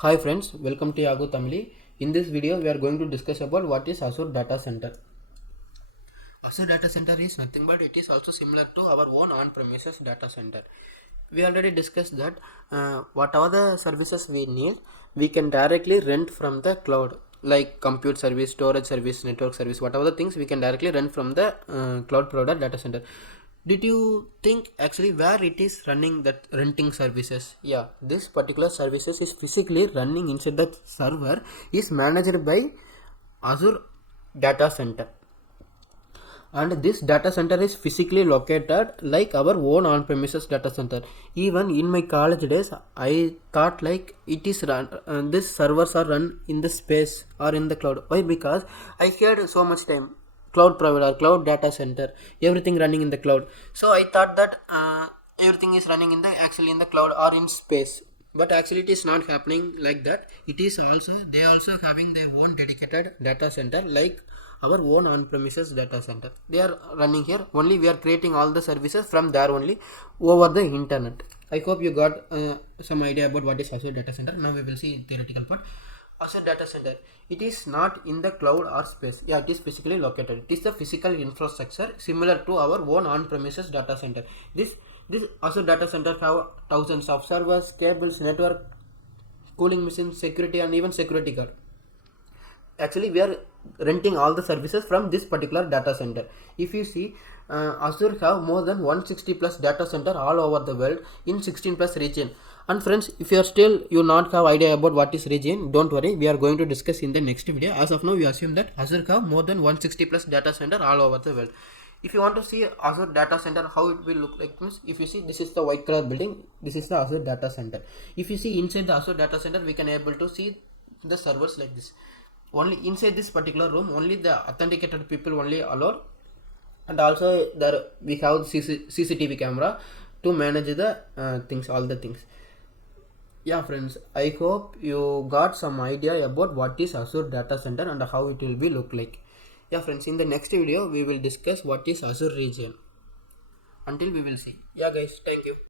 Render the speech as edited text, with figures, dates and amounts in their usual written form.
Hi friends, welcome to YaguTamizhi. In this video, we are going to discuss about what is Azure Data Center. Azure Data Center is nothing but it is also similar to our own on-premises data center. We already discussed that whatever the services we need, we can directly rent from the cloud, like compute service, storage service, network service, whatever the things we can directly rent from the cloud provider data center. Did you think actually where it is running that renting services? Yeah, this particular services is physically running inside the server is managed by Azure Data Center, and this data center is physically located like our own on-premises data center. Even in my college days, I thought like it is run, these servers are run in the space or in the cloud. Why? Because I had so much time cloud provider, cloud data center, everything running in the cloud. So I thought that everything is running in the actually in the cloud or in space, but actually it is not happening like that. It is also they also having their own dedicated data center like our own on-premises data center. They are running here only. We are creating all the services from there only over the internet. I hope you got some idea about what is Azure data center. Now we will see theoretical part. Azure data center, it is not in the cloud or space. Yeah, it is physically located. It is the physical infrastructure similar to our own on-premises data center. This Azure data center have thousands of servers, cables, network, cooling machines, security, and even security guard. Actually, we are renting all the services from this particular data center. If you see, Azure have more than 160 plus data center all over the world in 16 plus region. And friends, if you are still you not have idea about what is region, don't worry, we are going to discuss in the next video. As of now, we assume that Azure have more than 160 plus data center all over the world. If you want to see Azure data center, how it will look like, means if you see, this is the white color building, this is the Azure data center. If you see inside the Azure data center, we can able to see the servers like this. Only inside this particular room, only the authenticated people only allowed, and also there we have CCTV camera to manage the things, all the things. Yeah friends, I hope you got some idea about what is Azure data center and how it will be look like. Yeah friends, in the next video we will discuss what is Azure region. Until we will see. Yeah guys, thank you.